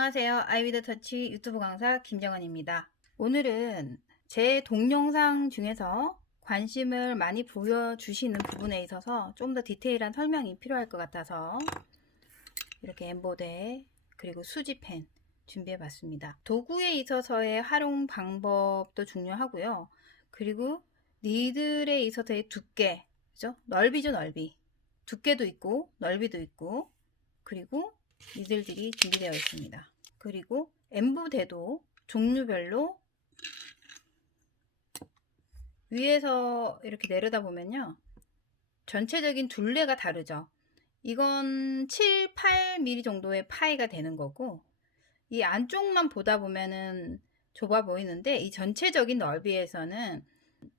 안녕하세요. 아이위드 터치 유튜브 강사 김정은입니다. 오늘은 제 동영상 중에서 관심을 많이 보여주시는 부분에 있어서 좀 더 디테일한 설명이 필요할 것 같아서 이렇게 엠보데 그리고 수지펜 준비해 봤습니다. 도구에 있어서의 활용 방법도 중요하고요. 그리고 니들에 있어서의 두께, 그죠? 넓이죠, 넓이. 두께도 있고 넓이도 있고, 그리고 니들들이 준비되어 있습니다. 그리고 엠보데도 종류별로 위에서 이렇게 내려다 보면요, 전체적인 둘레가 다르죠. 이건 7, 8mm 정도의 파이가 되는 거고, 이 안쪽만 보다 보면은 좁아 보이는데, 이 전체적인 넓이에서는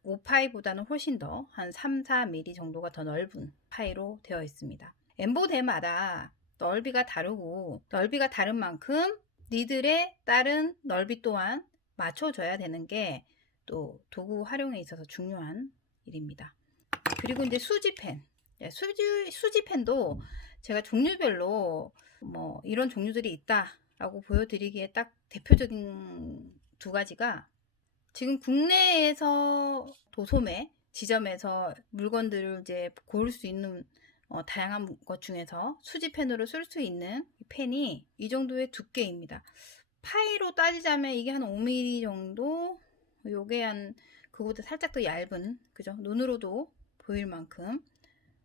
5파이보다는 훨씬 더 한 3, 4mm 정도가 더 넓은 파이로 되어 있습니다. 엠보데마다 넓이가 다르고, 넓이가 다른 만큼 니들의 다른 넓이 또한 맞춰줘야 되는 게 또 도구 활용에 있어서 중요한 일입니다. 그리고 이제 수지펜. 수지펜도 제가 종류별로 뭐 이런 종류들이 있다라고 보여드리기에 딱 대표적인 두 가지가, 지금 국내에서 도소매 지점에서 물건들을 이제 고를 수 있는 다양한 것 중에서 수지펜으로 쓸 수 있는 펜이 이 정도의 두께입니다. 파이로 따지자면 이게 한 5mm 정도, 요게 한 그거보다 살짝 더 얇은, 그죠? 눈으로도 보일 만큼.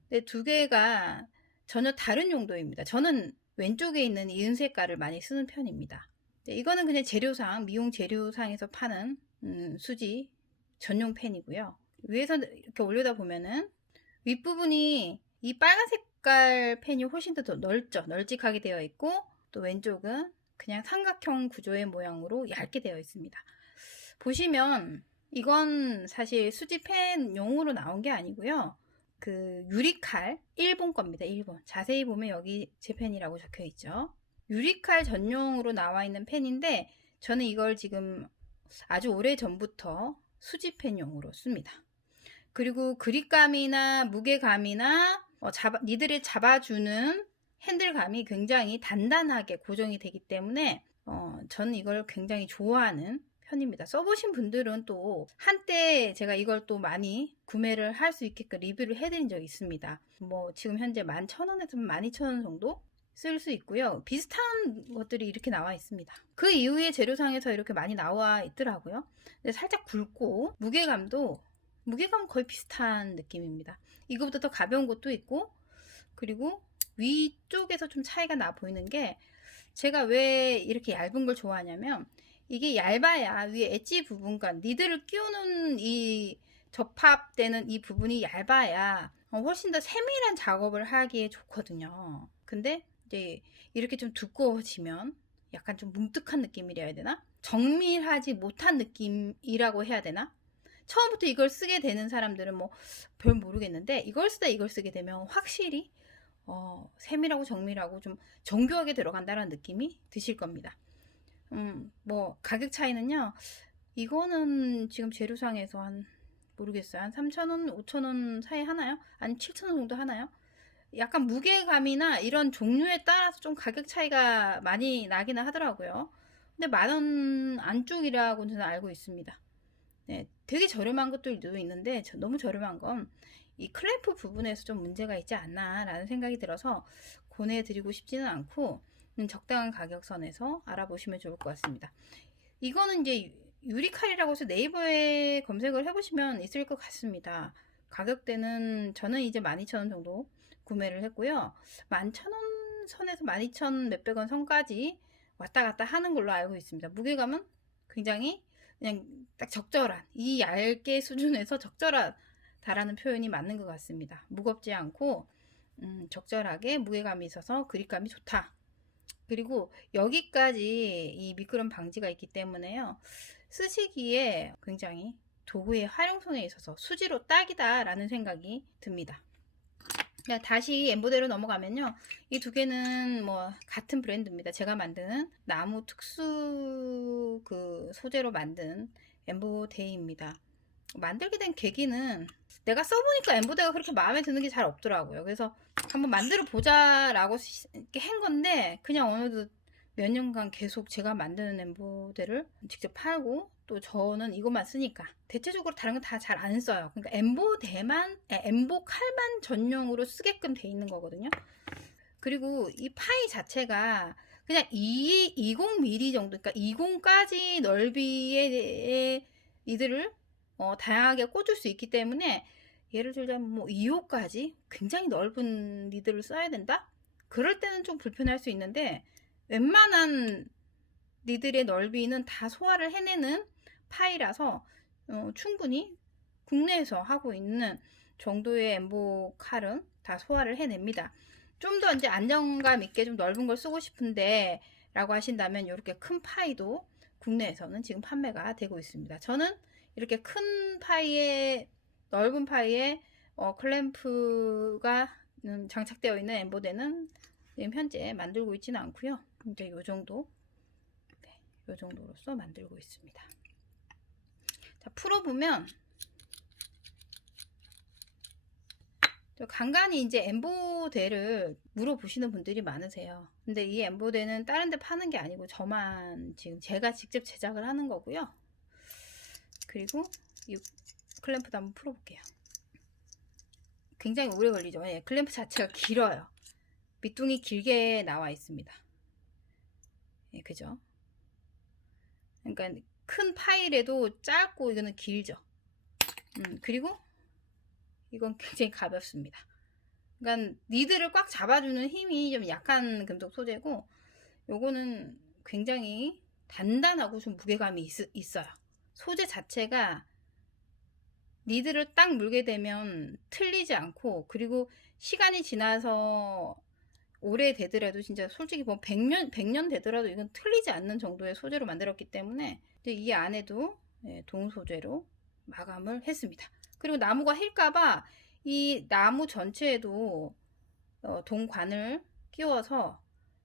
근데 두 개가 전혀 다른 용도입니다. 저는 왼쪽에 있는 이 은색깔을 많이 쓰는 편입니다. 이거는 그냥 재료상, 미용 재료상에서 파는 수지 전용 펜이고요. 위에서 이렇게 올려다 보면은 윗부분이 이 빨간 색깔 펜이 훨씬 더 넓죠. 널찍하게 되어 있고, 또 왼쪽은 그냥 삼각형 구조의 모양으로 얇게 되어 있습니다. 보시면 이건 사실 수지펜용으로 나온 게 아니고요. 그 유리칼, 일본 겁니다. 일본. 자세히 보면 여기 제 펜이라고 적혀 있죠. 유리칼 전용으로 나와 있는 펜인데, 저는 이걸 지금 아주 오래 전부터 수지펜용으로 씁니다. 그리고 그립감이나 무게감이나 니들이 잡아주는 핸들감이 굉장히 단단하게 고정이 되기 때문에 저는 이걸 굉장히 좋아하는 편입니다. 써보신 분들은 또 한때 제가 이걸 또 많이 구매를 할 수 있게끔 리뷰를 해드린 적이 있습니다. 뭐 지금 현재 11,000원에서 12,000원 정도 쓸 수 있고요. 비슷한 것들이 이렇게 나와 있습니다. 그 이후에 재료상에서 이렇게 많이 나와 있더라고요. 근데 살짝 굵고 무게감은 거의 비슷한 느낌입니다. 이거보다 더 가벼운 것도 있고, 그리고 위쪽에서 좀 차이가 나 보이는 게, 제가 왜 이렇게 얇은 걸 좋아하냐면, 이게 얇아야 위에 엣지 부분과 니들을 끼우는 이 접합되는 이 부분이 얇아야 훨씬 더 세밀한 작업을 하기에 좋거든요. 근데 이제 이렇게 좀 두꺼워지면 약간 좀 뭉툭한 느낌이라 해야 되나? 정밀하지 못한 느낌이라고 해야 되나? 처음부터 이걸 쓰게 되는 사람들은 뭐 별 모르겠는데, 이걸 쓰다 이걸 쓰게 되면 확실히 세밀하고 정밀하고 좀 정교하게 들어간다는 느낌이 드실 겁니다. 뭐 가격 차이는요, 이거는 지금 재료상에서 한 모르겠어요. 한 3,000원, 5,000원 사이 하나요? 아니면 7,000원 정도 하나요? 약간 무게감이나 이런 종류에 따라서 좀 가격 차이가 많이 나기는 하더라고요. 근데 10,000원 안쪽이라고 저는 알고 있습니다. 네, 되게 저렴한 것들도 있는데 너무 저렴한 건 이 클램프 부분에서 좀 문제가 있지 않나 라는 생각이 들어서 권해드리고 싶지는 않고, 적당한 가격선에서 알아보시면 좋을 것 같습니다. 이거는 이제 유리칼이라고 해서 네이버에 검색을 해보시면 있을 것 같습니다. 가격대는 저는 이제 12,000원 정도 구매를 했고요. 11,000원 선에서 12,000 몇백 원 선까지 왔다 갔다 하는 걸로 알고 있습니다. 무게감은 굉장히 그냥 딱 적절한, 이 얇게 수준에서 적절하다라는 표현이 맞는 것 같습니다. 무겁지 않고 적절하게 무게감이 있어서 그립감이 좋다. 그리고 여기까지 이 미끄럼 방지가 있기 때문에요, 쓰시기에 굉장히 도구의 활용성에 있어서 수지로 딱이다 라는 생각이 듭니다. 다시 엠보데로 넘어가면요, 이 두 개는 뭐 같은 브랜드입니다. 제가 만드는 나무 특수 그 소재로 만든 엠보데입니다. 만들게 된 계기는, 내가 써보니까 엠보데가 그렇게 마음에 드는 게 잘 없더라고요. 그래서 한번 만들어 보자 라고 이렇게 한 건데, 그냥 어느덧 몇 년간 계속 제가 만드는 엠보대를 직접 팔고, 또 저는 이것만 쓰니까 대체적으로 다른 건 다 잘 안 써요. 그러니까 엠보 칼만 전용으로 쓰게끔 돼 있는 거거든요. 그리고 이 파이 자체가 그냥 20mm 정도, 그러니까 20까지 넓이의 니들을 다양하게 꽂을 수 있기 때문에, 예를 들자면 뭐 2호까지 굉장히 넓은 니들을 써야 된다? 그럴 때는 좀 불편할 수 있는데, 웬만한 니들의 넓이는 다 소화를 해내는 파이라서 충분히 국내에서 하고 있는 정도의 엠보 칼은 다 소화를 해냅니다. 좀 더 이제 안정감 있게 좀 넓은 걸 쓰고 싶은데 라고 하신다면, 이렇게 큰 파이도 국내에서는 지금 판매가 되고 있습니다. 저는 이렇게 큰 파이에, 넓은 파이에 클램프가 장착되어 있는 엠보대는 지금 현재 만들고 있지는 않고요. 이제 요 정도, 요 정도로서 만들고 있습니다. 자, 풀어보면 간간히 이제 엠보대를 물어보시는 분들이 많으세요. 근데 이 엠보대는 다른 데 파는 게 아니고 저만 지금 제가 직접 제작을 하는 거고요. 그리고 이 클램프도 한번 풀어볼게요. 굉장히 오래 걸리죠. 예, 클램프 자체가 길어요. 밑둥이 길게 나와 있습니다. 예, 그죠? 그러니까 큰 파일에도 짧고 이거는 길죠. 그리고 이건 굉장히 가볍습니다. 그러니까 니들을 꽉 잡아주는 힘이 좀 약한 금속 소재고, 요거는 굉장히 단단하고 좀 무게감이 있어요. 소재 자체가 니들을 딱 물게 되면 틀리지 않고, 그리고 시간이 지나서 오래 되더라도, 진짜 솔직히 뭐 100년 되더라도 이건 틀리지 않는 정도의 소재로 만들었기 때문에, 이 안에도 동 소재로 마감을 했습니다. 그리고 나무가 힐까봐 이 나무 전체에도 동관을 끼워서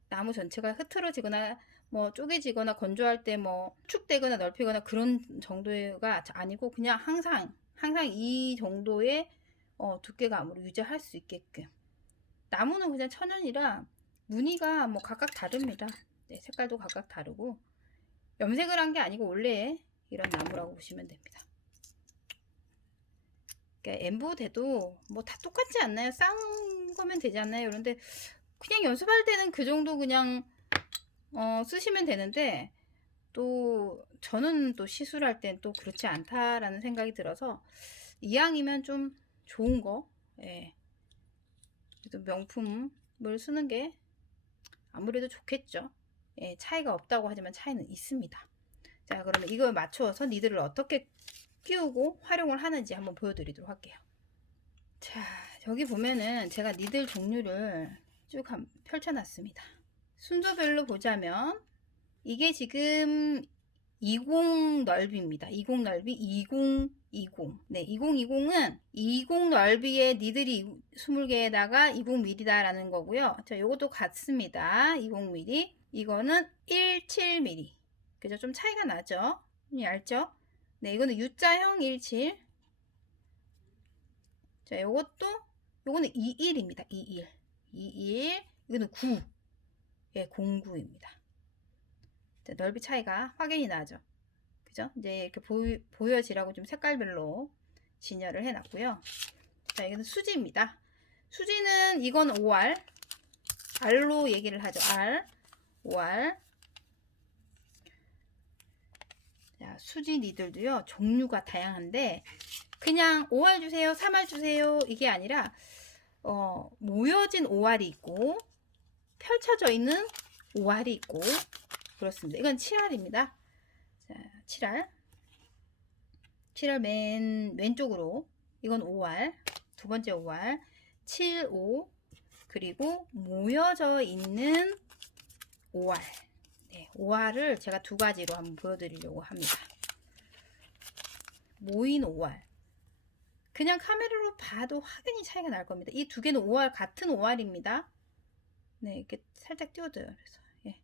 나무 전체가 흐트러지거나 뭐 쪼개지거나 건조할 때 뭐 축되거나 넓히거나 그런 정도가 아니고, 그냥 항상 이 정도의 두께감으로 유지할 수 있게끔. 나무는 그냥 천연이라 무늬가 뭐 각각 다릅니다. 네, 색깔도 각각 다르고, 염색을 한 게 아니고 원래 이런 나무라고 보시면 됩니다. 그러니까 엠보대도 뭐 다 똑같지 않나요? 싼 거면 되지 않나요? 그런데 그냥 연습할 때는 그 정도 그냥 쓰시면 되는데, 또 저는 또 시술할 땐 또 그렇지 않다라는 생각이 들어서, 이왕이면 좀 좋은 거, 예, 명품을 쓰는 게 아무래도 좋겠죠. 예, 차이가 없다고 하지만 차이는 있습니다. 자, 그러면 이걸 맞추어서 니들을 어떻게 끼우고 활용을 하는지 한번 보여드리도록 할게요. 자, 여기 보면은 제가 니들 종류를 쭉 펼쳐놨습니다. 순서별로 보자면, 이게 지금 20 넓이입니다. 20 넓이 2020. 네, 2020은 20 넓이의 니들이 20개에다가 20mm다라는 거고요. 자, 요것도 같습니다. 20mm. 이거는 17mm. 그죠? 좀 차이가 나죠? 얇죠? 네, 이거는 U자형 17. 자, 요거는 21입니다. 21. 이거는 9. 예, 09입니다. 자, 넓이 차이가 확연히 나죠. 그죠? 이제 이렇게 보여지라고 좀 색깔별로 진열을 해놨고요. 자, 이거는 수지입니다. 수지는 이건 5R. R로 얘기를 하죠. R. 5R. 자, 수지 니들도요, 종류가 다양한데, 그냥 5R 주세요, 3R 주세요, 이게 아니라, 모여진 5R이 있고, 펼쳐져 있는 5R이 있고, 그렇습니다. 이건 7R입니다. 자, 7R. 7R 맨 왼쪽으로, 이건 5R. 두 번째 5R. 7, 5. 그리고 모여져 있는 5R. 네, 5R을 제가 두 가지로 한번 보여드리려고 합니다. 모인 5R. 그냥 카메라로 봐도 확연히 차이가 날 겁니다. 이 두 개는 5R, 같은 5R입니다. 네, 이렇게 살짝 띄워둬요. 그래서, 예.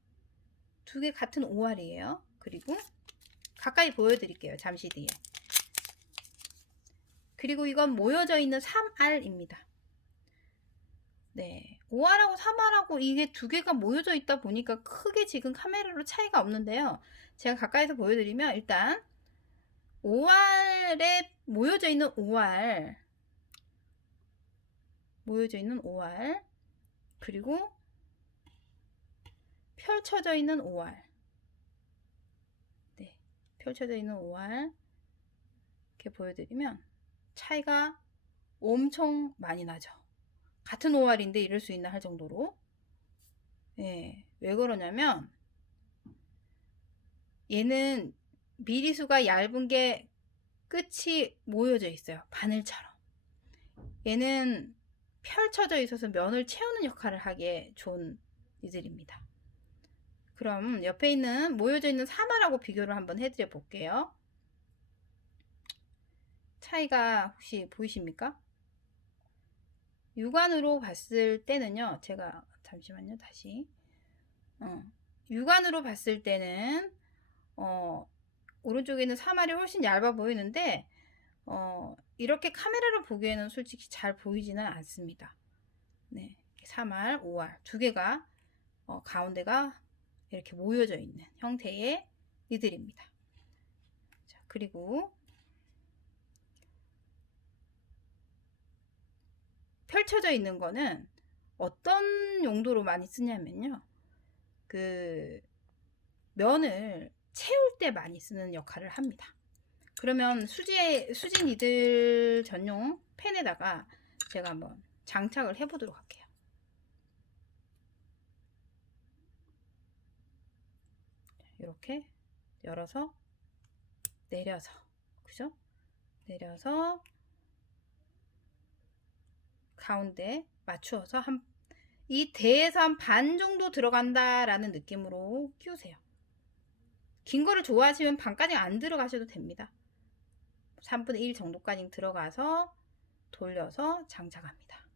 두 개 같은 5R이에요. 그리고 가까이 보여드릴게요. 잠시 뒤에. 그리고 이건 모여져 있는 3R입니다. 네. 5R하고 3R하고 이게 두 개가 모여져 있다 보니까 크게 지금 카메라로 차이가 없는데요. 제가 가까이서 보여드리면 일단 5R에 모여져 있는 5R 그리고 펼쳐져 있는 5R 네, 펼쳐져 있는 5R 이렇게 보여드리면 차이가 엄청 많이 나죠. 같은 5R인데 이럴 수 있나 할 정도로. 예, 왜 그러냐면 얘는 미리수가 얇은 게 끝이 모여져 있어요. 바늘처럼. 얘는 펼쳐져 있어서 면을 채우는 역할을 하기에 좋은 이들입니다. 그럼 옆에 있는 모여져 있는 3R하고 비교를 한번 해드려 볼게요. 차이가 혹시 보이십니까? 육안으로 봤을 때는요. 제가 잠시만요. 다시 육안으로 봤을 때는 오른쪽에 있는 3R이 훨씬 얇아 보이는데 이렇게 카메라로 보기에는 솔직히 잘 보이지는 않습니다. 네, 3R, 5R 두 개가 가운데가 이렇게 모여져 있는 형태의 니들입니다. 자, 그리고 펼쳐져 있는 거는 어떤 용도로 많이 쓰냐면요. 그 면을 채울 때 많이 쓰는 역할을 합니다. 그러면 수지 니들 전용 펜에다가 제가 한번 장착을 해 보도록 할게요. 이렇게 열어서 내려서, 그죠? 내려서 가운데 맞추어서 이 대에서 한 반 정도 들어간다라는 느낌으로 끼우세요. 긴 거를 좋아하시면 반까지 안 들어가셔도 됩니다. 3분의 1 정도까지 들어가서 돌려서 장착합니다.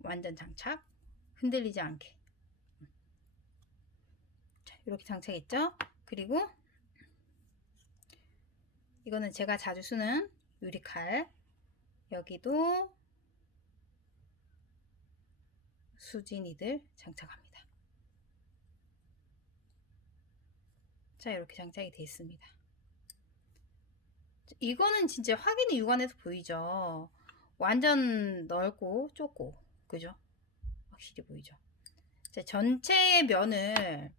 완전 장착, 흔들리지 않게. 자, 이렇게 장착했죠? 그리고 이거는 제가 자주 쓰는 유리칼. 여기도 수지니들 장착합니다. 자, 이렇게 장착이 되어 있습니다. 이거는 진짜 확인이 육안에서 보이죠. 완전 넓고 좁고, 그죠? 확실히 보이죠. 자, 전체의 면을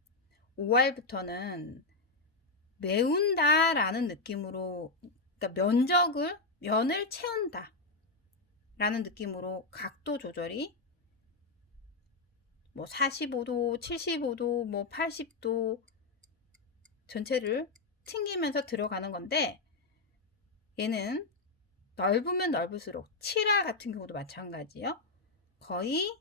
5R부터는 메운다 라는 느낌으로, 그러니까 면을 채운다 라는 느낌으로 각도 조절이 뭐 45도, 75도, 뭐 80도 전체를 튕기면서 들어가는 건데, 얘는 넓으면 넓을수록 7R 같은 경우도 마찬가지요. 거의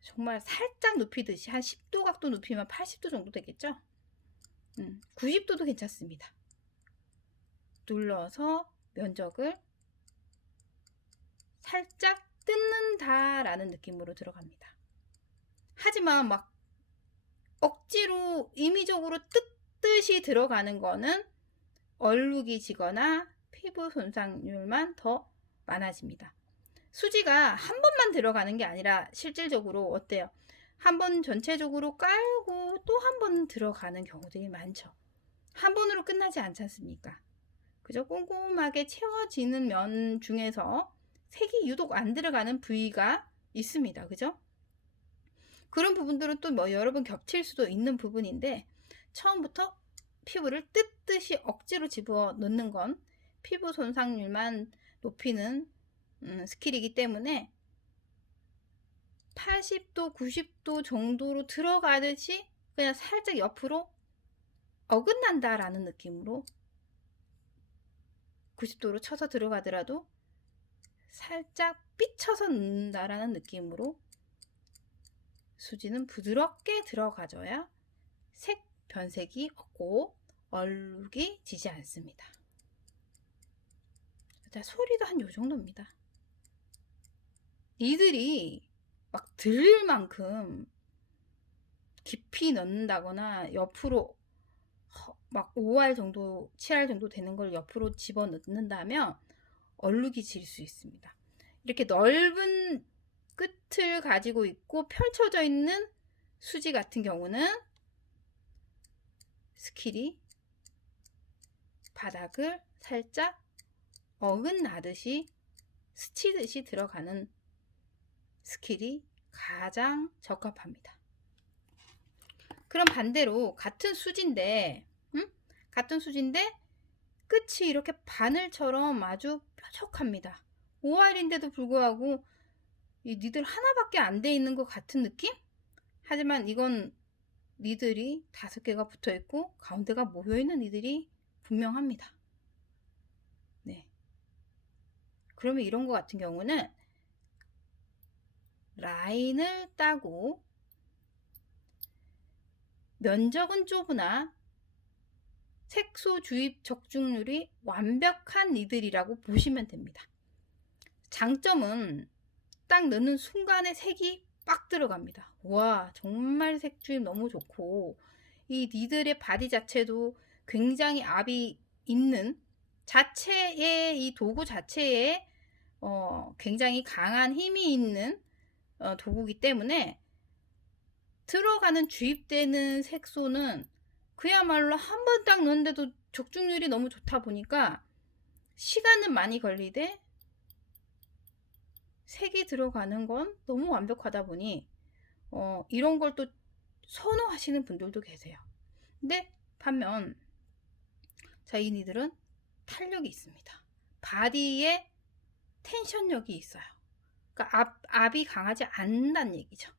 정말 살짝 눕히듯이 한 10도 각도 눕히면 80도 정도 되겠죠. 90도도 괜찮습니다. 눌러서 면적을 살짝 뜯는다 라는 느낌으로 들어갑니다. 하지만 막 억지로 임의적으로 뜯듯이 들어가는 거는 얼룩이 지거나 피부 손상률만 더 많아집니다. 수지가 한 번만 들어가는 게 아니라 실질적으로 어때요? 한 번 전체적으로 깔고 또 한 번 들어가는 경우들이 많죠. 한 번으로 끝나지 않지 않습니까? 그죠? 꼼꼼하게 채워지는 면 중에서 색이 유독 안 들어가는 부위가 있습니다. 그죠? 그런 부분들은 또 뭐 여러 번 겹칠 수도 있는 부분인데, 처음부터 피부를 뜯듯이 억지로 집어 넣는 건 피부 손상률만 높이는 스킬이기 때문에 80도, 90도 정도로 들어가듯이 그냥 살짝 옆으로 어긋난다 라는 느낌으로 90도로 쳐서 들어가더라도 살짝 삐쳐서 넣는다 라는 느낌으로 수지는 부드럽게 들어가줘야 색 변색이 없고 얼룩이 지지 않습니다. 자, 소리도 한 요 정도입니다. 이들이 막 들릴 만큼 깊이 넣는다거나 옆으로 막 5R 정도, 7R 정도 되는 걸 옆으로 집어 넣는다면 얼룩이 질 수 있습니다. 이렇게 넓은 끝을 가지고 있고 펼쳐져 있는 수지 같은 경우는 스킬이 바닥을 살짝 어긋나듯이 스치듯이 들어가는 스킬이 가장 적합합니다. 그럼 반대로 같은 수지인데 끝이 이렇게 바늘처럼 아주 뾰족합니다. 5알인데도 불구하고 이 니들 하나밖에 안 돼 있는 것 같은 느낌? 하지만 이건 니들이 5개가 붙어 있고 가운데가 모여 있는 니들이 분명합니다. 네. 그러면 이런 것 같은 경우는 라인을 따고 면적은 좁으나 색소 주입 적중률이 완벽한 니들이라고 보시면 됩니다. 장점은 딱 넣는 순간에 색이 빡 들어갑니다. 와, 정말 색 주입 너무 좋고 이 니들의 바디 자체도 굉장히 압이 있는 자체의 이 도구 자체에 굉장히 강한 힘이 있는 도구이기 때문에 들어가는 주입되는 색소는 그야말로 한 번 딱 넣는데도 적중률이 너무 좋다 보니까 시간은 많이 걸리되 색이 들어가는 건 너무 완벽하다 보니 이런 걸 또 선호하시는 분들도 계세요. 근데 반면 자, 이 니들은 탄력이 있습니다. 바디에 텐션력이 있어요. 그러니까 압이 강하지 않는다는 얘기죠.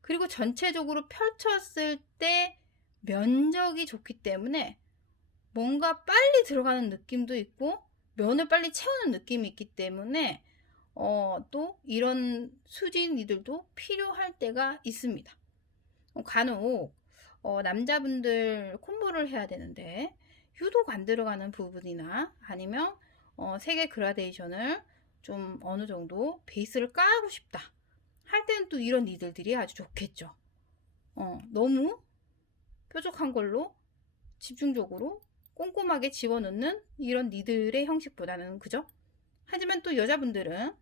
그리고 전체적으로 펼쳤을 때 면적이 좋기 때문에 뭔가 빨리 들어가는 느낌도 있고 면을 빨리 채우는 느낌이 있기 때문에 또 이런 수진이들도 필요할 때가 있습니다. 간혹 남자분들 콤보를 해야 되는데 유독 안 들어가는 부분이나 아니면 색의 그라데이션을 좀 어느 정도 베이스를 까고 싶다 할 때는 또 이런 니들들이 아주 좋겠죠. 너무 뾰족한 걸로 집중적으로 꼼꼼하게 집어넣는 이런 니들의 형식보다는, 그죠? 하지만 또 여자분들은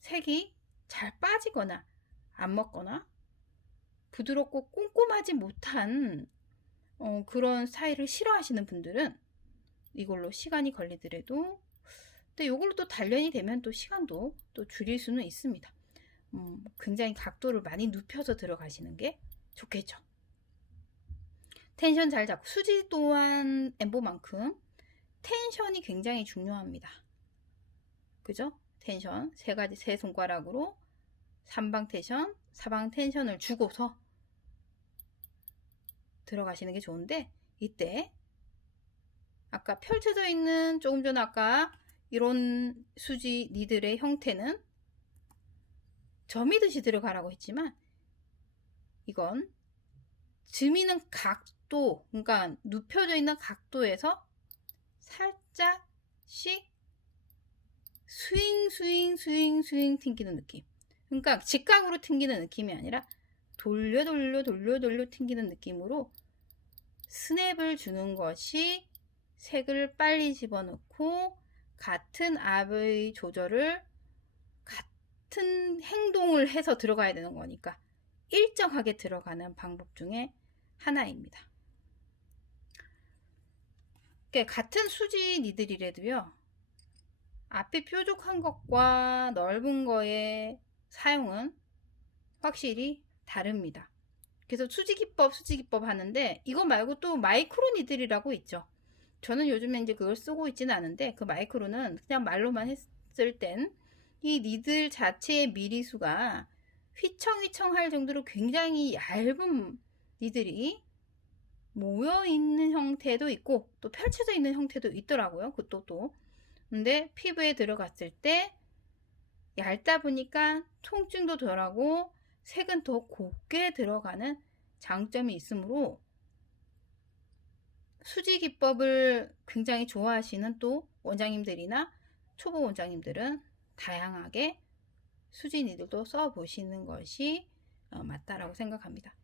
색이 잘 빠지거나 안 먹거나 부드럽고 꼼꼼하지 못한 그런 스타일을 싫어하시는 분들은 이걸로 시간이 걸리더라도, 근데 이걸로 또 단련이 되면 또 시간도 또 줄일 수는 있습니다. 굉장히 각도를 많이 눕혀서 들어가시는 게 좋겠죠. 텐션 잘 잡고, 수지 또한 엠보만큼 텐션이 굉장히 중요합니다. 그죠? 텐션 세 손가락으로 3방 텐션, 4방 텐션을 주고서 들어가시는 게 좋은데, 이때 아까 펼쳐져 있는, 조금 전 아까 이런 수지 니들의 형태는 점이듯이 들어가라고 했지만 이건 점이는 각도, 그러니까 눕혀져 있는 각도에서 살짝씩 스윙 튕기는 느낌. 그러니까 직각으로 튕기는 느낌이 아니라 돌려 튕기는 느낌으로 스냅을 주는 것이 색을 빨리 집어넣고 같은 압의 조절을, 같은 행동을 해서 들어가야 되는 거니까 일정하게 들어가는 방법 중에 하나입니다. 같은 수지 니들이라도요, 앞이 뾰족한 것과 넓은 거의 사용은 확실히 다릅니다. 그래서 수지기법 하는데 이거 말고 또 마이크로 니들이라고 있죠. 저는 요즘에 이제 그걸 쓰고 있지는 않은데, 그 마이크로는 그냥 말로만 했을 땐 이 니들 자체의 미리수가 휘청휘청할 정도로 굉장히 얇은 니들이 모여 있는 형태도 있고 또 펼쳐져 있는 형태도 있더라고요. 그것도 또. 근데 피부에 들어갔을 때 얇다 보니까 통증도 덜하고 색은 더 곱게 들어가는 장점이 있으므로 수지 기법을 굉장히 좋아하시는 또 원장님들이나 초보 원장님들은 다양하게 수지 니들도 써보시는 것이 맞다라고 생각합니다.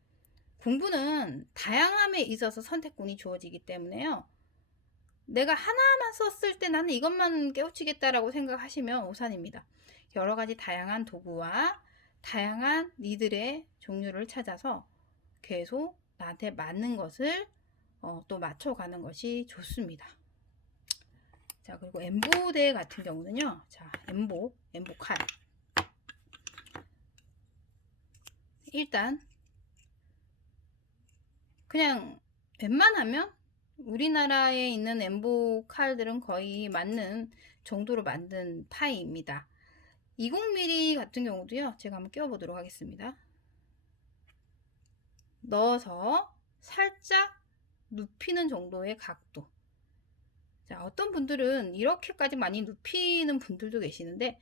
공부는 다양함에 있어서 선택권이 주어지기 때문에요. 내가 하나만 썼을 때 나는 이것만 깨우치겠다라고 생각하시면 오산입니다. 여러 가지 다양한 도구와 다양한 니들의 종류를 찾아서 계속 나한테 맞는 것을 또 맞춰가는 것이 좋습니다. 자, 그리고 엠보대 같은 경우는요. 자, 엠보 칼. 일단 그냥 웬만하면 우리나라에 있는 엠보 칼들은 거의 맞는 정도로 만든 파이입니다. 20mm 같은 경우도요. 제가 한번 끼워 보도록 하겠습니다. 넣어서 살짝 눕히는 정도의 각도. 자, 어떤 분들은 이렇게까지 많이 눕히는 분들도 계시는데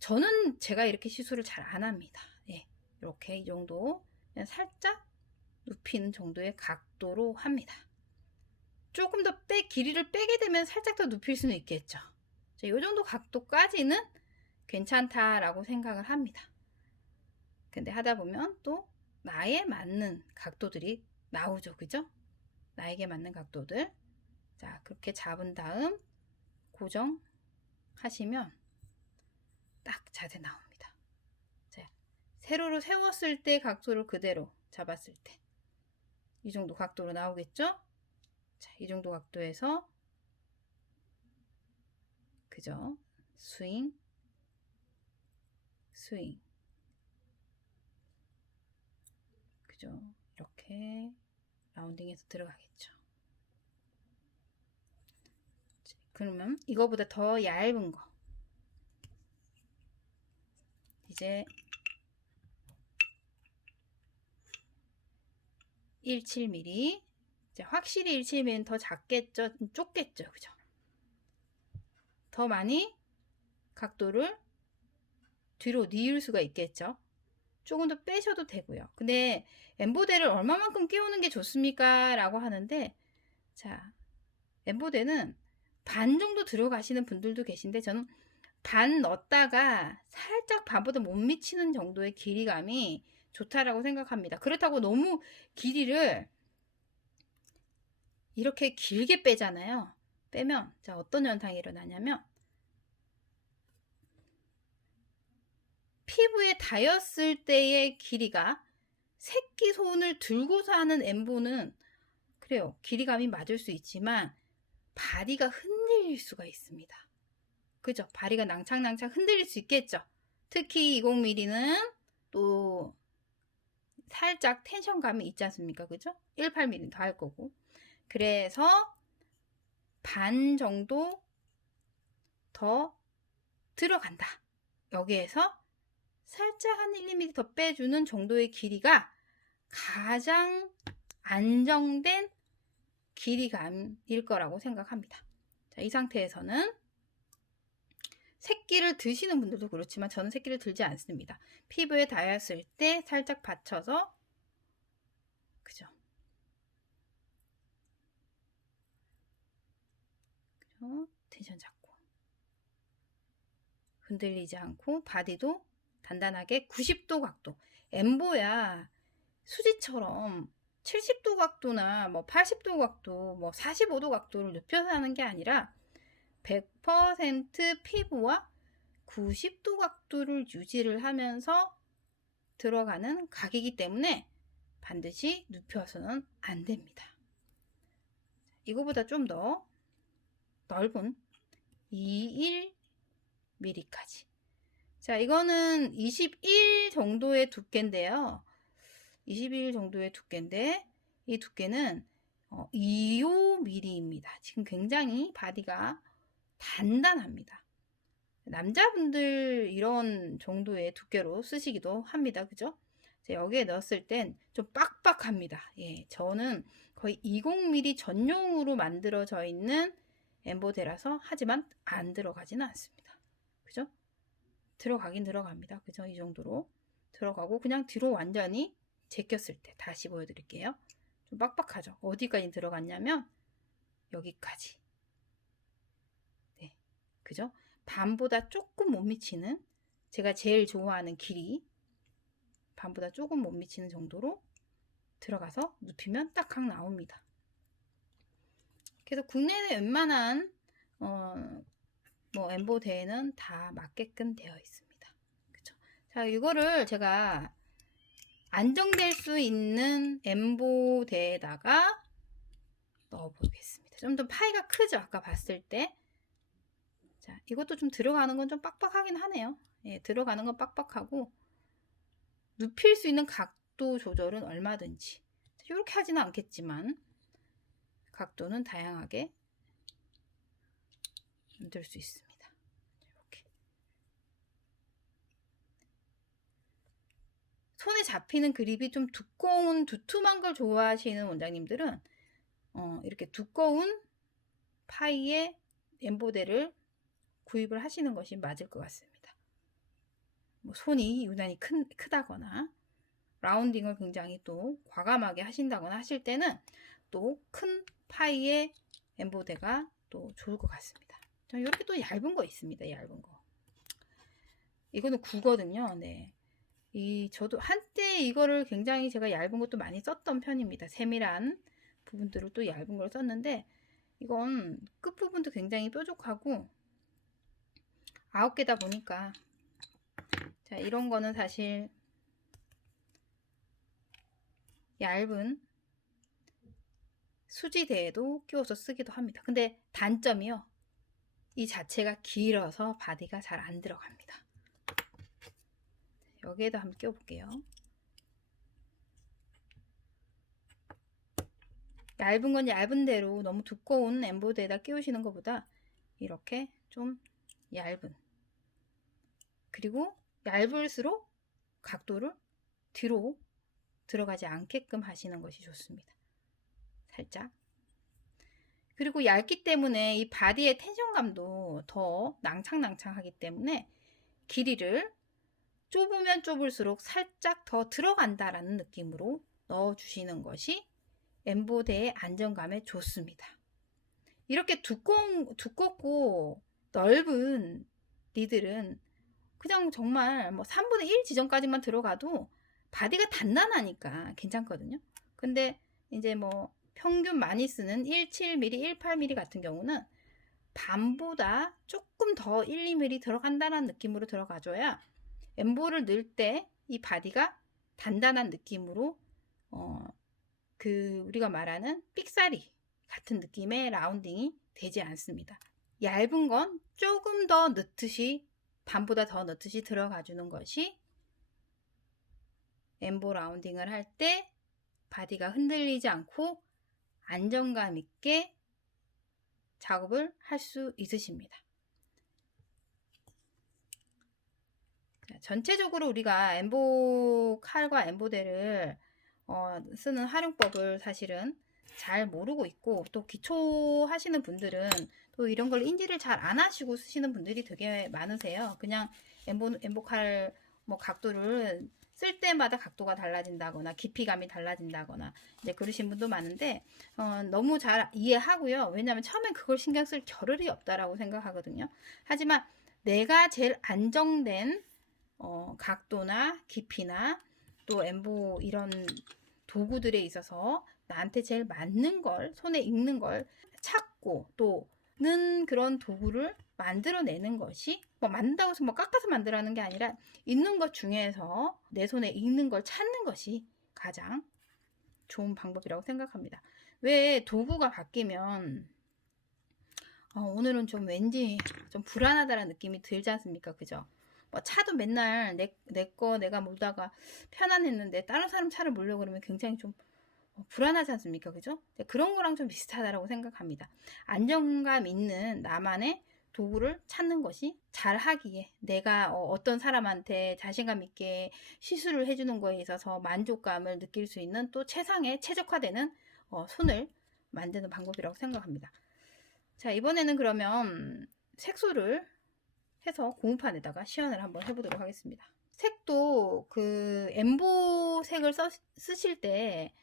저는 제가 이렇게 시술을 잘 안 합니다. 예, 이렇게 이 정도 그냥 살짝 눕히는 정도의 각도로 합니다. 조금 더 길이를 빼게 되면 살짝 더 눕힐 수는 있겠죠. 자, 이 정도 각도까지는 괜찮다라고 생각을 합니다. 근데 하다 보면 또 나에 맞는 각도들이 나오죠. 그죠? 나에게 맞는 각도들. 자, 그렇게 잡은 다음 고정하시면 딱 자세 나옵니다. 자, 세로로 세웠을 때 각도를 그대로 잡았을 때 이 정도 각도로 나오겠죠? 자, 이 정도 각도에서 그죠? 스윙 그죠? 이렇게 라운딩해서 들어가겠죠. 자, 그러면 이거보다 더 얇은 거 이제 17mm 이제 확실히 17mm는 더 작겠죠? 좁겠죠? 그죠? 더 많이 각도를 뒤로 뉘을 수가 있겠죠? 조금 더 빼셔도 되고요. 근데 엠보데를 얼마만큼 끼우는 게 좋습니까? 라고 하는데 자, 엠보데는 반 정도 들어가시는 분들도 계신데 저는 반 넣었다가 살짝 반보다 못 미치는 정도의 길이감이 좋다라고 생각합니다. 그렇다고 너무 길이를 이렇게 길게 빼잖아요. 빼면 자, 어떤 현상이 일어나냐면 피부에 닿였을 때의 길이가 새끼손을 들고서 하는 엠보는 그래요. 길이감이 맞을 수 있지만 바디가 흔들릴 수가 있습니다. 그죠? 바디가 낭창낭창 흔들릴 수 있겠죠? 특히 20mm는 또 살짝 텐션감이 있지 않습니까? 그죠? 18mm 더 할 거고. 그래서 반 정도 더 들어간다. 여기에서 살짝 한 1mm 더 빼주는 정도의 길이가 가장 안정된 길이감일 거라고 생각합니다. 자, 이 상태에서는 새끼를 드시는 분들도 그렇지만 저는 새끼를 들지 않습니다. 피부에 닿았을 때 살짝 받쳐서 그죠? 텐션 잡고 흔들리지 않고 바디도 단단하게 90도 각도. 엠보야 수지처럼 70도 각도나 뭐 80도 각도, 뭐 45도 각도를 눕혀서 하는 게 아니라 100% 피부와 90도 각도를 유지를 하면서 들어가는 각이기 때문에 반드시 눕혀서는 안 됩니다. 이거보다 좀 더 넓은 21mm까지. 자, 이거는 21 정도의 두께인데요. 21 정도의 두께인데 이 두께는 25mm입니다. 지금 굉장히 바디가 단단합니다. 남자분들 이런 정도의 두께로 쓰시기도 합니다. 그죠? 여기에 넣었을 땐 좀 빡빡합니다. 예, 저는 거의 20mm 전용으로 만들어져 있는 엠보데라서 하지만 안 들어가지는 않습니다. 그죠? 들어가긴 들어갑니다. 그죠? 이 정도로 들어가고 그냥 뒤로 완전히 제꼈을 때 다시 보여드릴게요. 좀 빡빡하죠? 어디까지 들어갔냐면 여기까지. 네, 그죠? 반보다 조금 못 미치는 제가 제일 좋아하는 길이 반보다 조금 못 미치는 정도로 들어가서 눕히면 딱각 나옵니다. 그래서 국내에 웬만한 뭐 엠보 대에는 다 맞게끔 되어 있습니다. 그쵸? 자, 이거를 제가 안정될 수 있는 엠보 대에다가 넣어 보겠습니다. 좀 더 파이가 크죠? 아까 봤을 때. 자, 이것도 좀 들어가는 건 좀 빡빡하긴 하네요. 예, 들어가는 건 빡빡하고, 눕힐 수 있는 각도 조절은 얼마든지. 이렇게 하지는 않겠지만, 각도는 다양하게 만들 수 있습니다. 이렇게. 손에 잡히는 그립이 좀 두꺼운, 두툼한 걸 좋아하시는 원장님들은, 이렇게 두꺼운 파이의 엠보데를 구입을 하시는 것이 맞을 것 같습니다. 뭐 손이 유난히 크다거나 라운딩을 굉장히 또 과감하게 하신다거나 하실 때는 또 큰 파이의 엠보데가 또 좋을 것 같습니다. 이렇게 또 얇은 거 있습니다. 얇은 거. 이거는 9거든요. 네. 저도 한때 이거를 굉장히 제가 얇은 것도 많이 썼던 편입니다. 세밀한 부분들을 또 얇은 걸 썼는데, 이건 끝부분도 굉장히 뾰족하고 9개다 보니까, 자, 이런 거는 사실 얇은 수지대에도 끼워서 쓰기도 합니다. 근데 단점이요, 이 자체가 길어서 바디가 잘 안 들어갑니다. 여기에도 한번 끼워볼게요. 얇은 건 얇은 대로 너무 두꺼운 엠보드에다 끼우시는 것보다 이렇게 좀 얇은, 그리고 얇을수록 각도를 뒤로 들어가지 않게끔 하시는 것이 좋습니다. 살짝. 그리고 얇기 때문에 이 바디의 텐션감도 더 낭창낭창하기 때문에 길이를 좁으면 좁을수록 살짝 더 들어간다라는 느낌으로 넣어주시는 것이 엠보데의 안정감에 좋습니다. 이렇게 두껍고 넓은 니들은 그냥 정말 뭐 3분의 1 지점까지만 들어가도 바디가 단단하니까 괜찮거든요. 근데 이제 뭐 평균 많이 쓰는 17mm, 18mm 같은 경우는 반보다 조금 더 1, 2mm 들어간다는 느낌으로 들어가줘야 엠보를 넣을 때 이 바디가 단단한 느낌으로 우리가 말하는 삑사리 같은 느낌의 라운딩이 되지 않습니다. 얇은 건 조금 더 넣듯이, 반보다 더 넣듯이 들어가 주는 것이 엠보 라운딩을 할 때 바디가 흔들리지 않고 안정감 있게 작업을 할 수 있으십니다. 전체적으로 우리가 엠보 칼과 엠보데를 쓰는 활용법을 사실은 잘 모르고 있고, 또 기초 하시는 분들은 또 이런 걸 인지를 잘 안 하시고 쓰시는 분들이 되게 많으세요. 그냥 엠보 칼 뭐 각도를 쓸 때마다 각도가 달라진다거나 깊이감이 달라진다거나 이제 그러신 분도 많은데, 너무 잘 이해하고요. 왜냐하면 처음엔 그걸 신경 쓸 겨를이 없다라고 생각하거든요. 하지만 내가 제일 안정된 각도나 깊이나 또 엠보 이런 도구들에 있어서 나한테 제일 맞는 걸, 손에 익는 걸 찾고 또는 그런 도구를 만들어내는 것이, 뭐 만든다고 해서 뭐 깎아서 만들어내는 게 아니라 있는 것 중에서 내 손에 익는 걸 찾는 것이 가장 좋은 방법이라고 생각합니다. 왜 도구가 바뀌면 오늘은 좀 왠지 좀 불안하다는 느낌이 들지 않습니까? 그죠? 뭐 차도 맨날 내가 몰다가 편안했는데 다른 사람 차를 몰려고 그러면 굉장히 좀 불안하지 않습니까? 그죠? 그런 거랑 좀 비슷하다고 생각합니다. 안정감 있는 나만의 도구를 찾는 것이 잘 하기에, 내가 어떤 사람한테 자신감 있게 시술을 해주는 거에 있어서 만족감을 느낄 수 있는 또 최상의 최적화되는 손을 만드는 방법이라고 생각합니다. 자, 이번에는 그러면 색소를 해서 고무판에다가 시연을 한번 해보도록 하겠습니다. 색도 그 엠보 색을 쓰실 때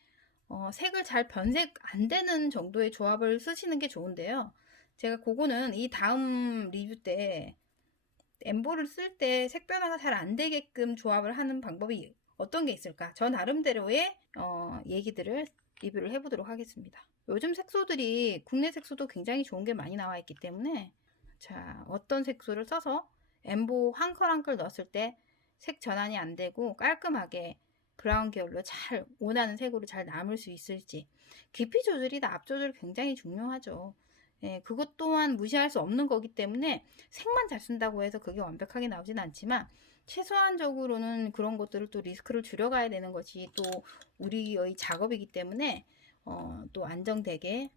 색을 잘 변색 안 되는 정도의 조합을 쓰시는 게 좋은데요. 제가 그거는 이 다음 리뷰 때 엠보를 쓸 때 색 변화가 잘 안 되게끔 조합을 하는 방법이 어떤 게 있을까? 저 나름대로의 얘기들을 리뷰를 해보도록 하겠습니다. 요즘 색소들이 국내 색소도 굉장히 좋은 게 많이 나와 있기 때문에 자, 어떤 색소를 써서 엠보 한 컬 한 컬 넣었을 때 색 전환이 안 되고 깔끔하게 브라운 계열로 잘 원하는 색으로 잘 남을 수 있을지. 깊이 조절이 납 조절 굉장히 중요하죠. 예, 그것 또한 무시할 수 없는 거기 때문에 색만 잘 쓴다고 해서 그게 완벽하게 나오진 않지만 최소한적으로는 그런 것들을 또 리스크를 줄여가야 되는 것이 또 우리의 작업이기 때문에 또 안정되게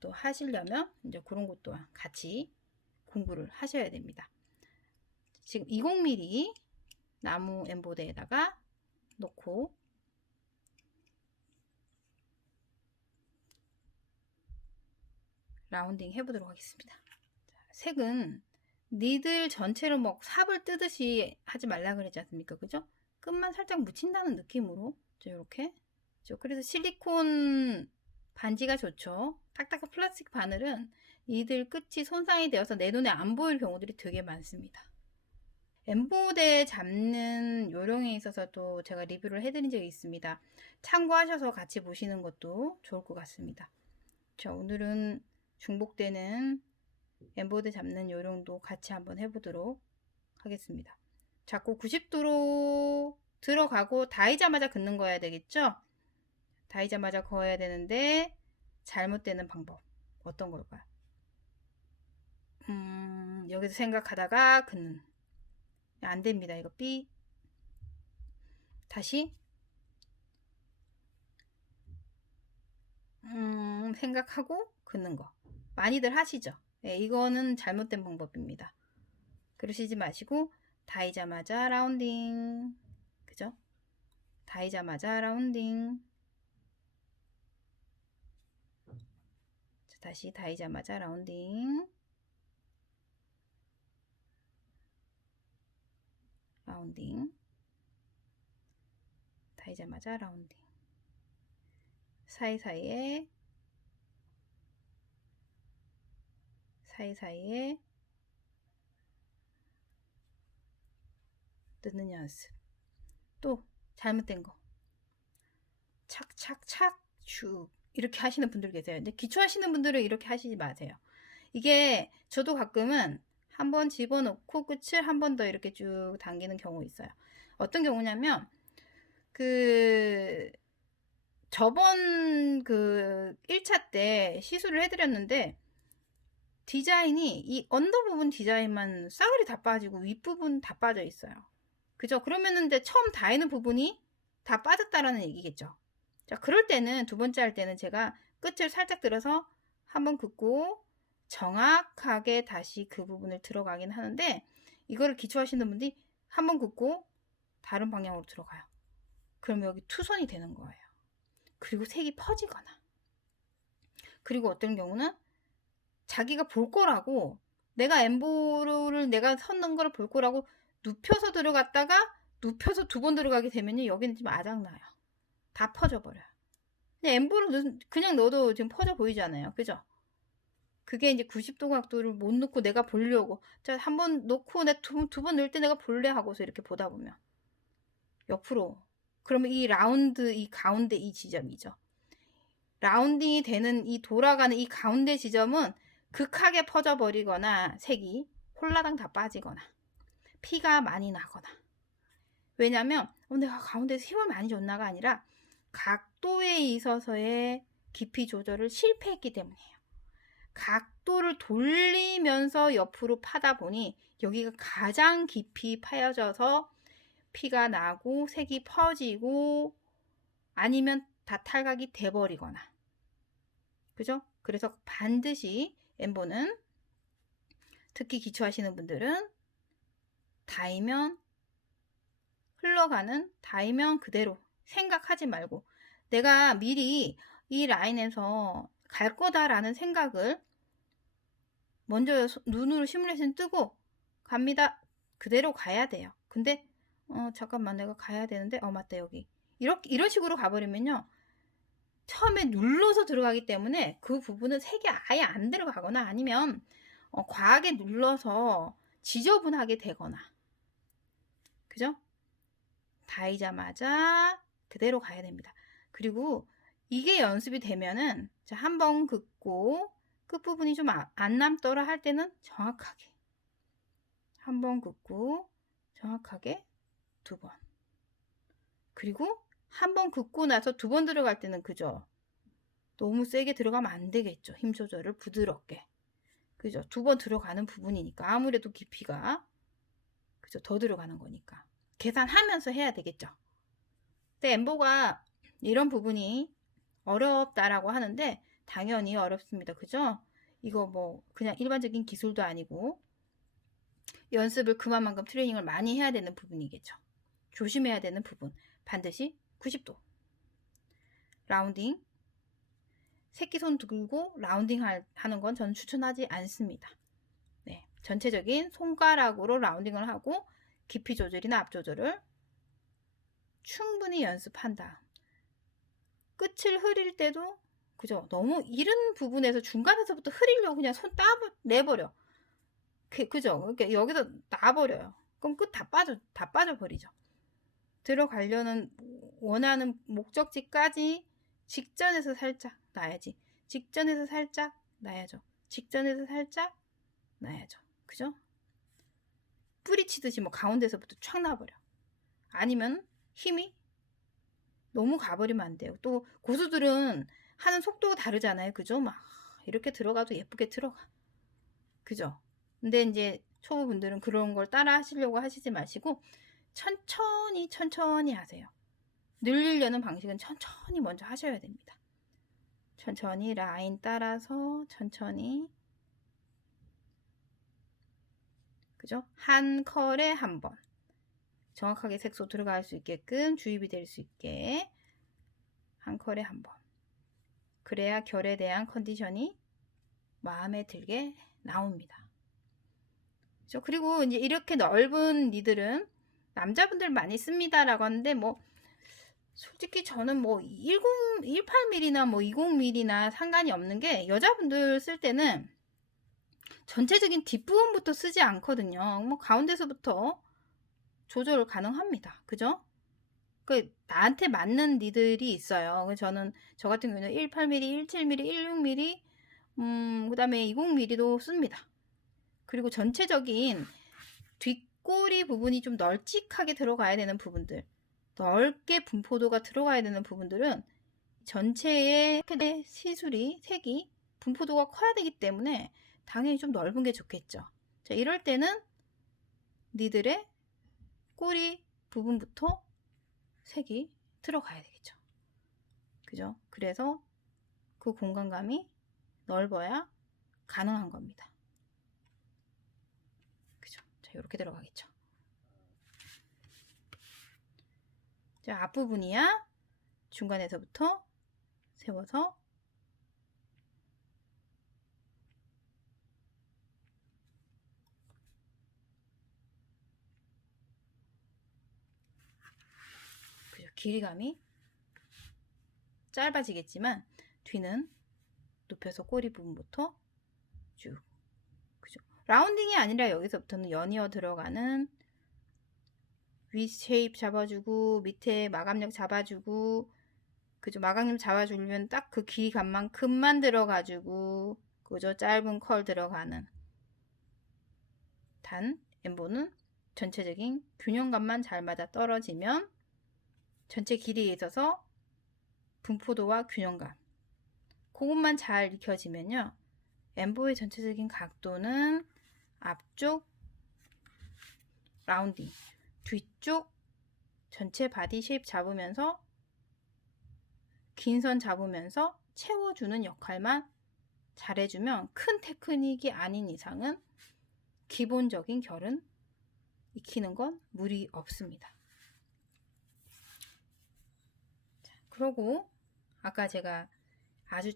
또 하시려면 이제 그런 것도 같이 공부를 하셔야 됩니다. 지금 20mm 나무 엠보드에다가 놓고 라운딩 해보도록 하겠습니다. 색은 니들 전체를 뭐 삽을 뜨듯이 하지 말라 그러지 않습니까? 그죠? 끝만 살짝 묻힌다는 느낌으로 이렇게. 그래서 실리콘 반지가 좋죠. 딱딱한 플라스틱 바늘은 이들 끝이 손상이 되어서 내 눈에 안 보일 경우들이 되게 많습니다. 엠보드에 잡는 요령에 있어서도 제가 리뷰를 해드린 적이 있습니다. 참고하셔서 같이 보시는 것도 좋을 것 같습니다. 자, 오늘은 중복되는 엠보드 잡는 요령도 같이 한번 해보도록 하겠습니다. 자꾸 90도로 들어가고 닿이자마자 긋는 거야 되겠죠? 닿이자마자 그어야 되는데 잘못되는 방법 어떤 걸까요? 여기서 생각하다가 긋는 안 됩니다. 이거 B 다시 생각하고 긋는 거 많이들 하시죠? 네, 이거는 잘못된 방법입니다. 그러시지 마시고 닿이자마자 라운딩 그죠? 닿이자마자 라운딩 자, 다시 닿이자마자 라운딩 라운딩 닿이자마자 라운딩 사이사이에 넣는 연습. 또 잘못된 거 착착착 쭉 이렇게 하시는 분들 계세요. 근데 기초하시는 분들은 이렇게 하시지 마세요. 이게 저도 가끔은 한번 집어넣고 끝을 한 번 더 이렇게 쭉 당기는 경우 있어요. 어떤 경우냐면 저번 1차 때 시술을 해드렸는데 디자인이 이 언더 부분 디자인만 싸그리 다 빠지고 윗부분 다 빠져 있어요. 그죠? 그러면은 이제 처음 닿이는 부분이 다 빠졌다라는 얘기겠죠. 자, 그럴 때는 두 번째 할 때는 제가 끝을 살짝 들어서 한번 긋고 정확하게 다시 그 부분을 들어가긴 하는데 이거를 기초하시는 분들이 한번 긋고 다른 방향으로 들어가요. 그럼 여기 투선이 되는 거예요. 그리고 색이 퍼지거나 그리고 어떤 경우는 자기가 볼 거라고 내가 엠보를 내가 섰는 거를 볼 거라고 눕혀서 들어갔다가 눕혀서 두 번 들어가게 되면요 여기는 좀 아작나요. 다 퍼져버려요. 그냥 엠보를 그냥 넣어도 지금 퍼져 보이잖아요. 그죠? 그게 이제 90도 각도를 못 넣고 내가 보려고 자 한 번 놓고 내 두 번 넣을 때 내가 볼래 하고서 이렇게 보다 보면 옆으로 그러면 이 라운드 이 가운데 이 지점이죠. 라운딩이 되는 이 돌아가는 이 가운데 지점은 극하게 퍼져버리거나 색이 홀라당 다 빠지거나 피가 많이 나거나 왜냐면 내가 가운데서 힘을 많이 줬나가 아니라 각도에 있어서의 깊이 조절을 실패했기 때문이에요. 각도를 돌리면서 옆으로 파다 보니 여기가 가장 깊이 파여져서 피가 나고 색이 퍼지고 아니면 다 탈각이 돼버리거나 그죠? 그래서 반드시 엠보는 특히 기초하시는 분들은 닿으면 흘러가는 닿으면 그대로 생각하지 말고 내가 미리 이 라인에서 갈 거다라는 생각을 먼저 눈으로 시뮬레이션 뜨고 갑니다. 그대로 가야 돼요. 근데 잠깐만 내가 가야 되는데 맞다 여기 이런 식으로 가버리면요 처음에 눌러서 들어가기 때문에 그 부분은 색이 아예 안 들어가거나 아니면 과하게 눌러서 지저분하게 되거나 그죠? 닿이자마자 그대로 가야 됩니다. 그리고 이게 연습이 되면은 자, 한 번 긋고 끝부분이 좀 안 남더라 할 때는 정확하게 한 번 긋고 정확하게 2번. 그리고 한 번 긋고 나서 2번 들어갈 때는 그죠? 너무 세게 들어가면 안 되겠죠. 힘 조절을 부드럽게. 그죠? 2번 들어가는 부분이니까 아무래도 깊이가 그죠? 더 들어가는 거니까. 계산하면서 해야 되겠죠. 근데 엠보가 이런 부분이 어렵다라고 하는데 당연히 어렵습니다. 그죠? 이거 뭐 그냥 일반적인 기술도 아니고 연습을 그만큼 트레이닝을 많이 해야 되는 부분이겠죠. 조심해야 되는 부분. 반드시 90도. 라운딩. 새끼손 들고 라운딩 하는 건 저는 추천하지 않습니다. 네, 전체적인 손가락으로 라운딩을 하고 깊이 조절이나 앞 조절을 충분히 연습한 다음 끝을 흐릴 때도 그죠? 너무 이른 부분에서 중간에서부터 흐리려고 그냥 손 내버려. 그죠? 그러니까 여기서 놔버려요. 그럼 끝 다 빠져버리죠. 들어가려는 원하는 목적지까지 직전에서 살짝 놔야지. 직전에서 살짝 놔야죠. 직전에서 살짝 놔야죠. 그죠? 뿌리치듯이 뭐 가운데서부터 촥 놔버려. 아니면 힘이 너무 가버리면 안 돼요. 또 고수들은 하는 속도가 다르잖아요. 그죠? 막 이렇게 들어가도 예쁘게 들어가. 그죠? 근데 이제 초보분들은 그런 걸 따라 하시려고 하시지 마시고 천천히 하세요. 늘리려는 방식은 천천히 먼저 하셔야 됩니다. 천천히 라인 따라서 천천히 그죠? 한 컬에 한 번 정확하게 색소 들어갈 수 있게끔 주입이 될 수 있게 한 컬에 한 번 그래야 결에 대한 컨디션이 마음에 들게 나옵니다. 그죠? 그리고 이제 이렇게 넓은 니들은 남자분들 많이 씁니다라고 하는데 뭐 솔직히 저는 뭐 18mm나 뭐 20mm나 상관이 없는 게 여자분들 쓸 때는 전체적인 뒷부분부터 쓰지 않거든요. 뭐 가운데서부터 조절 가능합니다. 그죠? 그 나한테 맞는 니들이 있어요. 저는 저 같은 경우는 18mm, 17mm, 16mm, 그다음에 20mm도 씁니다. 그리고 전체적인 뒷꼬리 부분이 좀 널찍하게 들어가야 되는 부분들, 넓게 분포도가 들어가야 되는 부분들은 전체의 시술이 색이 분포도가 커야 되기 때문에 당연히 좀 넓은 게 좋겠죠. 자, 이럴 때는 니들의 꼬리 부분부터 색이 들어가야 되겠죠. 그죠? 그래서 그 공간감이 넓어야 가능한 겁니다. 그죠? 자, 이렇게 들어가겠죠. 자, 앞부분이야. 중간에서부터 세워서 그죠? 길이감이 짧아지겠지만 뒤는 눕혀서 꼬리 부분부터 쭉 그죠? 라운딩이 아니라 여기서부터는 연이어 들어가는 윗 쉐입 잡아주고 밑에 마감력 잡아주고 그죠? 마감력 잡아주려면 딱 그 길이감만큼만 들어가지고 그죠? 짧은 컬 들어가는 단 엠보는 전체적인 균형감만 잘 맞아 떨어지면 전체 길이에 있어서 분포도와 균형감 그것만 잘 익혀지면요 엠보의 전체적인 각도는 앞쪽 라운딩 뒤쪽 전체 바디 쉐입 잡으면서 긴 선 잡으면서 채워주는 역할만 잘해주면 큰 테크닉이 아닌 이상은 기본적인 결은 익히는 건 무리 없습니다. 자, 그러고 아까 제가 아주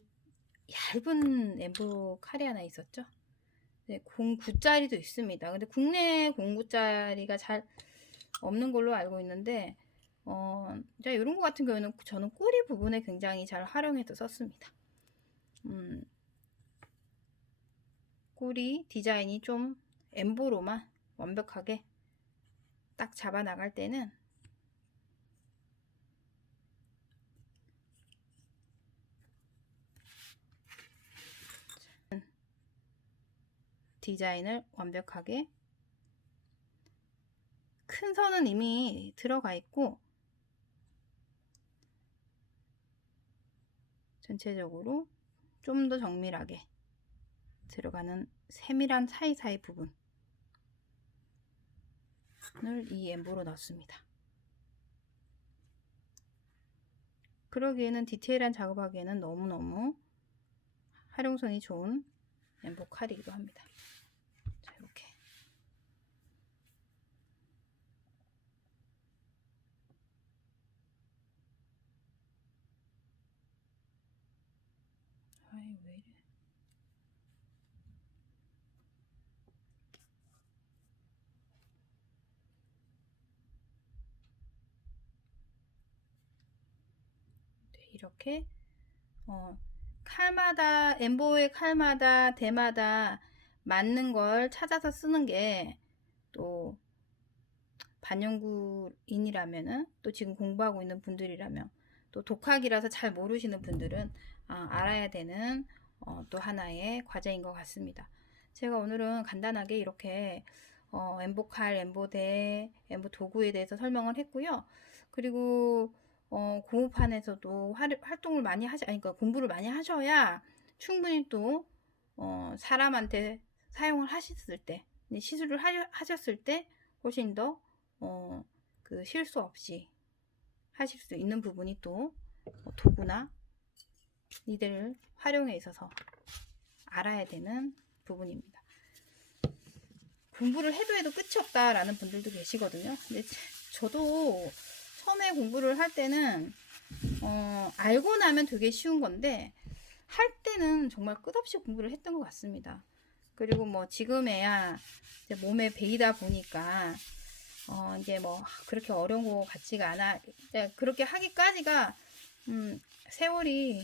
얇은 엠보 칼이 하나 있었죠. 네, 09짜리도 있습니다. 근데 국내 09짜리가 잘 없는 걸로 알고 있는데 자, 이런 거 같은 경우는 저는 꼬리 부분에 굉장히 잘 활용해서 썼습니다. 꼬리 디자인이 좀 엠보로만 완벽하게 딱 잡아 나갈 때는 디자인을 완벽하게, 큰 선은 이미 들어가 있고 전체적으로 좀 더 정밀하게 들어가는 세밀한 사이사이 부분을 이 엠보로 넣습니다. 그러기에는 디테일한 작업하기에는 너무너무 활용성이 좋은 엠보 칼이기도 합니다. 자, 이렇게 아이 왜 이래. 네, 이렇게 칼마다, 엠보의 칼마다 대마다 맞는 걸 찾아서 쓰는 게, 또 반영구인이라면은, 또 지금 공부하고 있는 분들이라면, 또 독학이라서 잘 모르시는 분들은 알아야 되는 또 하나의 과제인 것 같습니다. 제가 오늘은 간단하게 이렇게 엠보 칼, 엠보대, 엠보 도구에 대해서 설명을 했고요. 그리고 공부판에서도 활동을 많이 그러니까 공부를 많이 하셔야 충분히 또 사람한테 사용을 하셨을 때, 시술을 하셨을 때 훨씬 더 그 실수 없이 하실 수 있는 부분이 또 도구나 이들을 활용에 있어서 알아야 되는 부분입니다. 공부를 해도 끝이 없다라는 분들도 계시거든요. 근데 저도 처음에 공부를 할 때는 알고 나면 되게 쉬운 건데 할 때는 정말 끝없이 공부를 했던 것 같습니다. 그리고 뭐 지금에야 이제 몸에 배이다 보니까 이제 뭐 그렇게 어려운 거 같지가 않아. 그렇게 하기까지가 세월이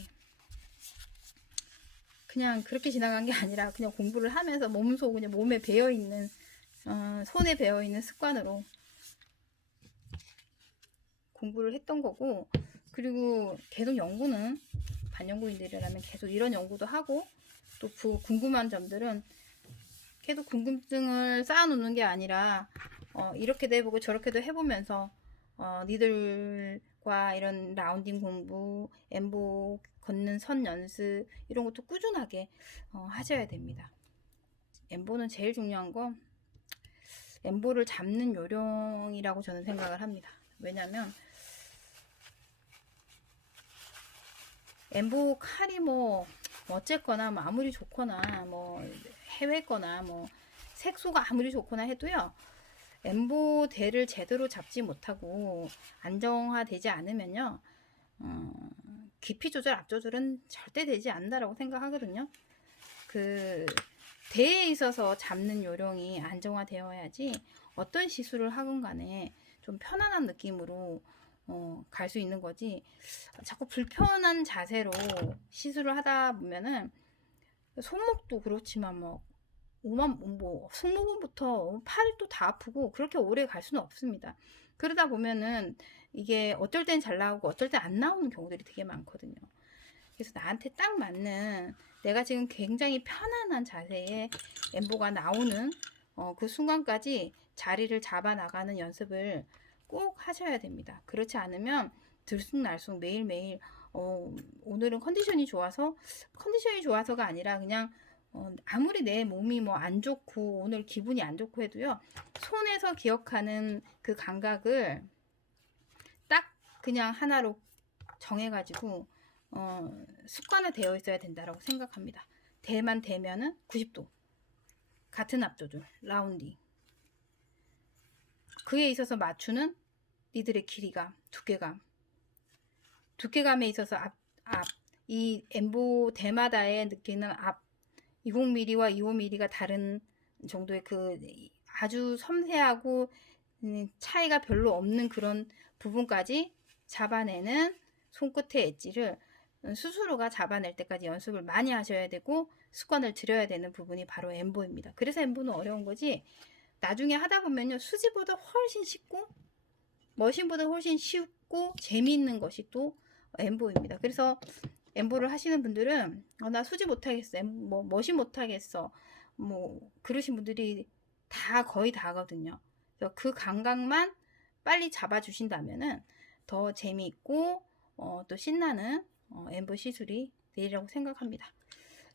그냥 그렇게 지나간 게 아니라 그냥 공부를 하면서 몸소 그냥 몸에 배어 있는 손에 배어 있는 습관으로 공부를 했던 거고, 그리고 계속 연구는 반연구인들이라면 계속 이런 연구도 하고, 또 궁금한 점들은 계속 궁금증을 쌓아놓는 게 아니라 이렇게도 해보고 저렇게도 해보면서 니들과 이런 라운딩 공부, 엠보 걷는 선 연습 이런 것도 꾸준하게 하셔야 됩니다. 엠보는 제일 중요한 건 엠보를 잡는 요령이라고 저는 생각을 합니다. 왜냐면 엠보 칼이 뭐 어쨌거나 뭐 아무리 좋거나 뭐 해외거나 뭐 색소가 아무리 좋거나 해도요, 엠보 대를 제대로 잡지 못하고 안정화되지 않으면요 깊이 조절, 앞 조절은 절대 되지 않는다라고 생각하거든요. 그 대에 있어서 잡는 요령이 안정화되어야지 어떤 시술을 하건 간에 좀 편안한 느낌으로 갈 수 있는 거지, 자꾸 불편한 자세로 시술을 하다 보면은 손목도 그렇지만 뭐 손목부터 팔이 또 다 아프고 그렇게 오래 갈 수는 없습니다. 그러다 보면은 이게 어쩔 땐 잘 나오고 어쩔 땐 안 나오는 경우들이 되게 많거든요. 그래서 나한테 딱 맞는, 내가 지금 굉장히 편안한 자세에 엠보가 나오는 그 순간까지 자리를 잡아 나가는 연습을 꼭 하셔야 됩니다. 그렇지 않으면 들쑥날쑥 매일매일 오늘은 컨디션이 좋아서가 아니라 그냥 아무리 내 몸이 뭐 안 좋고 오늘 기분이 안 좋고 해도요, 손에서 기억하는 그 감각을 딱 그냥 하나로 정해가지고 습관화되어 있어야 된다라고 생각합니다. 대만 되면은 90도 같은 앞조절 라운딩, 그에 있어서 맞추는 니들의 길이감, 두께감에 있어서 이 엠보 대마다의 느끼는 앞 20mm와 25mm가 다른 정도의 그 아주 섬세하고 차이가 별로 없는 그런 부분까지 잡아내는 손끝의 엣지를 스스로가 잡아낼 때까지 연습을 많이 하셔야 되고 습관을 들여야 되는 부분이 바로 엠보입니다. 그래서 엠보는 어려운 거지, 나중에 하다 보면요 수지보다 훨씬 쉽고 머신보다 훨씬 쉽고 재미있는 것이 또 엠보입니다. 그래서 엠보를 하시는 분들은 나 수지 못하겠어, 머신 못하겠어, 뭐 그러신 분들이 다 거의 다거든요. 그래서 그 감각만 빨리 잡아주신다면은 더 재미있고 또 신나는 엠보 시술이 되리라고 생각합니다.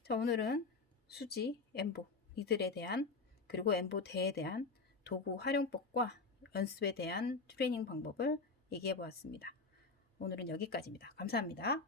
자, 오늘은 수지, 엠보 이들에 대한 그리고 엠보대에 대한 도구 활용법과 연습에 대한 트레이닝 방법을 얘기해 보았습니다. 오늘은 여기까지입니다. 감사합니다.